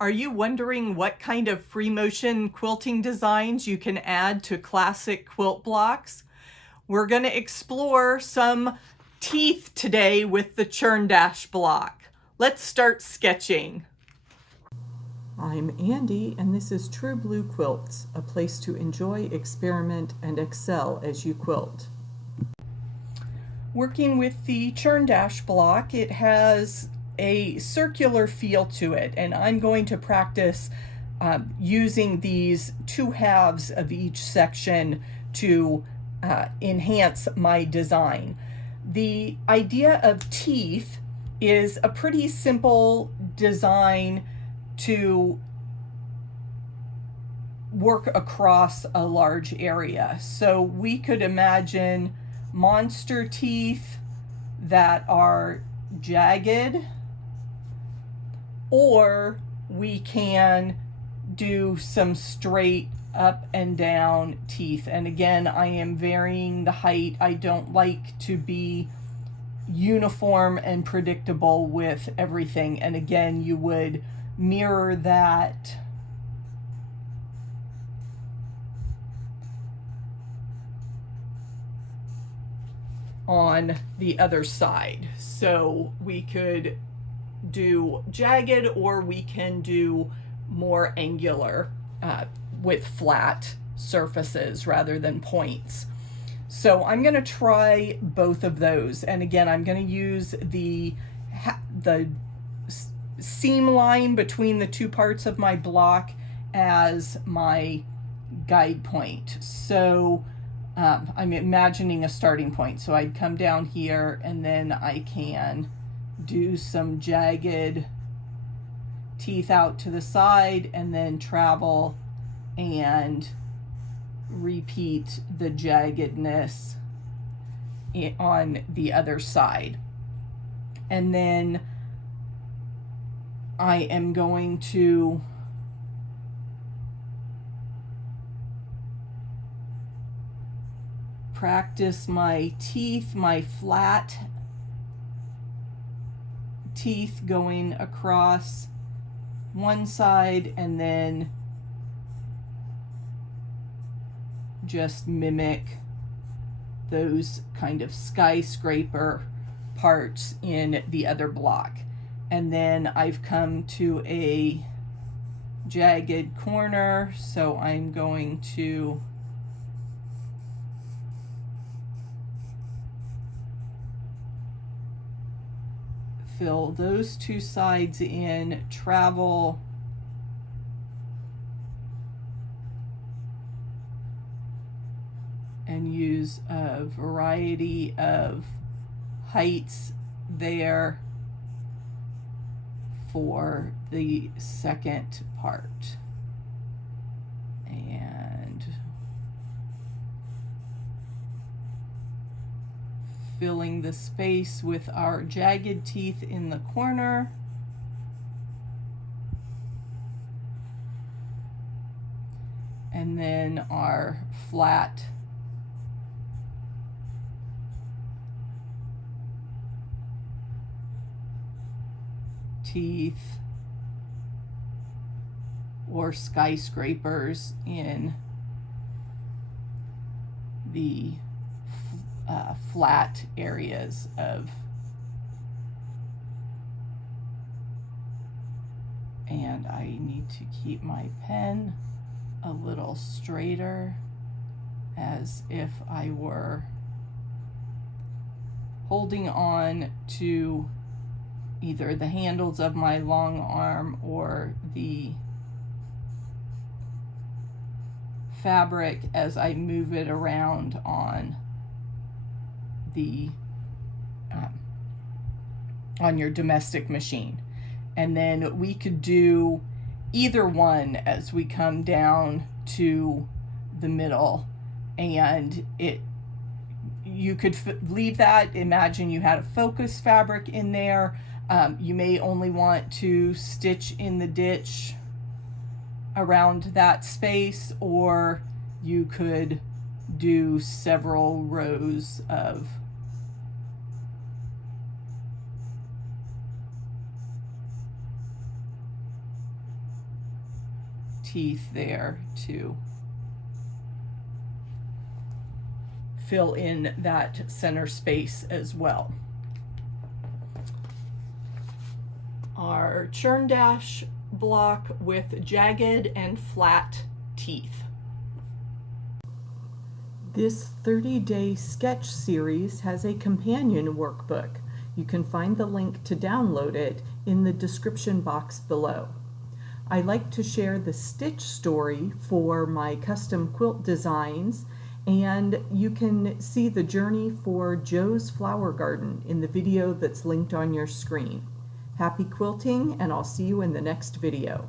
Are you wondering what kind of free motion quilting designs you can add to classic quilt blocks? We're going to explore some teeth today with the Churn block. Let's start sketching. I'm Andy, and this is True Blue Quilts, a place to enjoy, experiment, and excel as you quilt. Working with the Churn block, it has a circular feel to it, and I'm going to practice using these two halves of each section to enhance my design. The idea of teeth is a pretty simple design to work across a large area. So we could imagine monster teeth that are jagged, or we can do some straight up and down teeth. And again, I am varying the height. I don't like to be uniform and predictable with everything. And again, you would mirror that on the other side. So we could do jagged, or we can do more angular with flat surfaces rather than points. So I'm going to try both of those, and again I'm going to use the seam line between the two parts of my block as my guide point. So I'm imagining a starting point, so I'd come down here and then I can do some jagged teeth out to the side and then travel and repeat the jaggedness on the other side. And then I am going to practice my teeth, my flat teeth going across one side, and then just mimic those kind of skyscraper parts in the other block. And then I've come to a jagged corner, so I'm going to fill those two sides in, travel and use a variety of heights there for the second part. And filling the space with our jagged teeth in the corner. And then our flat teeth or skyscrapers in the flat areas of, and I need to keep my pen a little straighter, as if I were holding on to either the handles of my long arm or the fabric as I move it around on the on your domestic machine. And then we could do either one as we come down to the middle, and you could leave that. Imagine you had a focus fabric in there. You may only want to stitch in the ditch around that space, or you could do several rows of teeth there to fill in that center space as well. Our churn dash block with jagged and flat teeth. This 30-day sketch series has a companion workbook. You can find the link to download it in the description box below. I like to share the stitch story for my custom quilt designs, and you can see the journey for Joe's Flower Garden in the video that's linked on your screen. Happy quilting, and I'll see you in the next video.